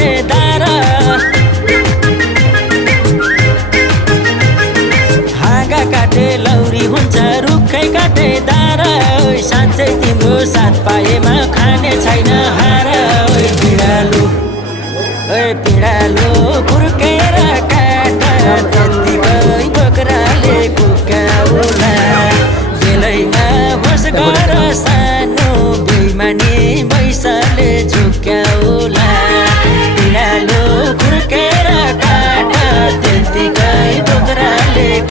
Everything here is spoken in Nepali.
काटे दारा हाँगा काटे लौरी हुन्छ रुखै काटे दारा साँच्चै तिम्रो साथ पाएमा खाने छैन हार पिँडालु